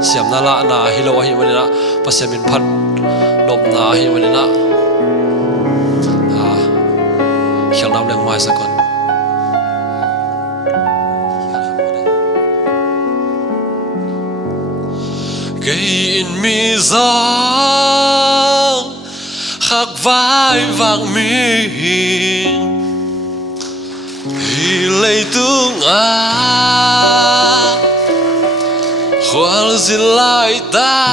siam na la na hilo hi manina pasiamin phat nop na hi manina khiang nam leng mai sakon cây in mi giang khắc vai vàng mi hi lấy tương Khualzin lại ta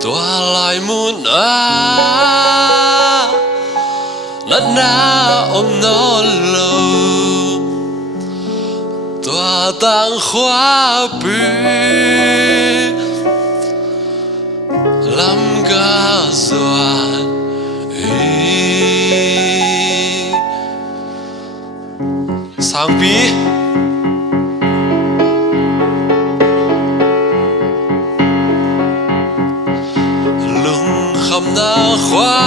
toa lại muốn nát na ôm nó lâu toa tăng khóa bì làm ca doan sang bì na khóa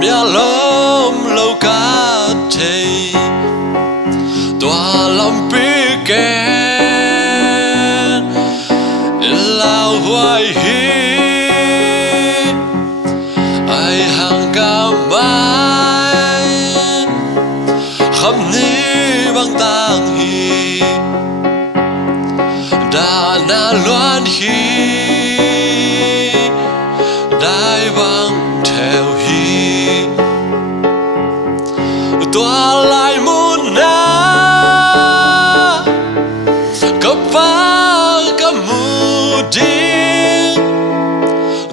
mía lom lâu cá thề tòa lòng bi kén lao hoài hi ai hàng ca mai khắp ní băng tang hi đã na loan hi đại vang theo hi toa lại muốn cấp phá cấp mù đi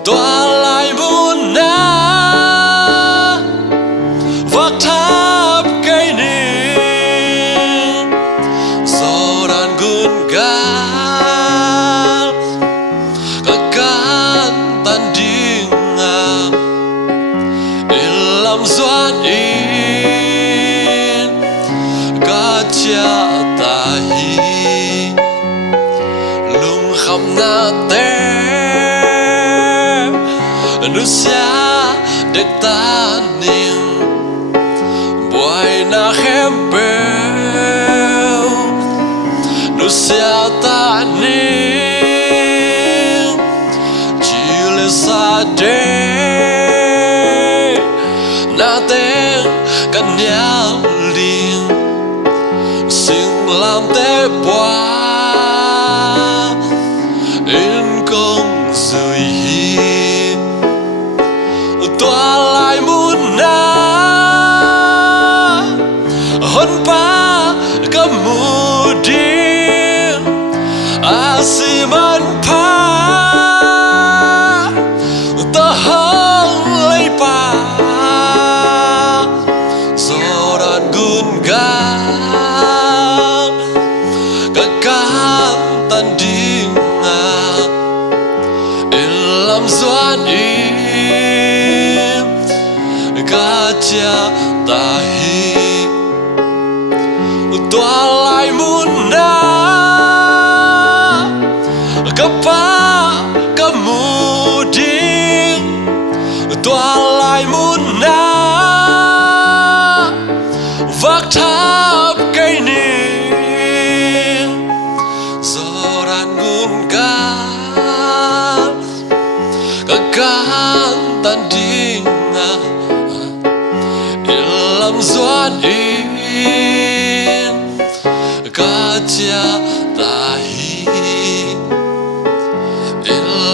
toa lại muốn vác tháp cây ni gió đàn gun ga các can tan đi làm doan in ca cha ta hi lung kham na te nu sia để ta niềm boy na khem bel nu sia ta niềm chỉ le sa de na tên căn nhà liền xin làm thế qua in công rời hi toa lại muốn hơn ba các mù đi si man pa ta hăng lấy pa gió đàn gun ga các can tan đi làm doan im ca cha ta hi toa lại muốn cấp phá cấp mù đi toa lại muốn vác tháp cây ni gió đàn gun ga các can tan đi làm doan im ca cha ta hi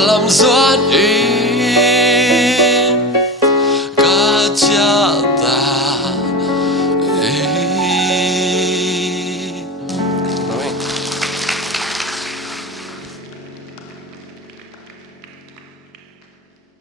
làm doan im ca cha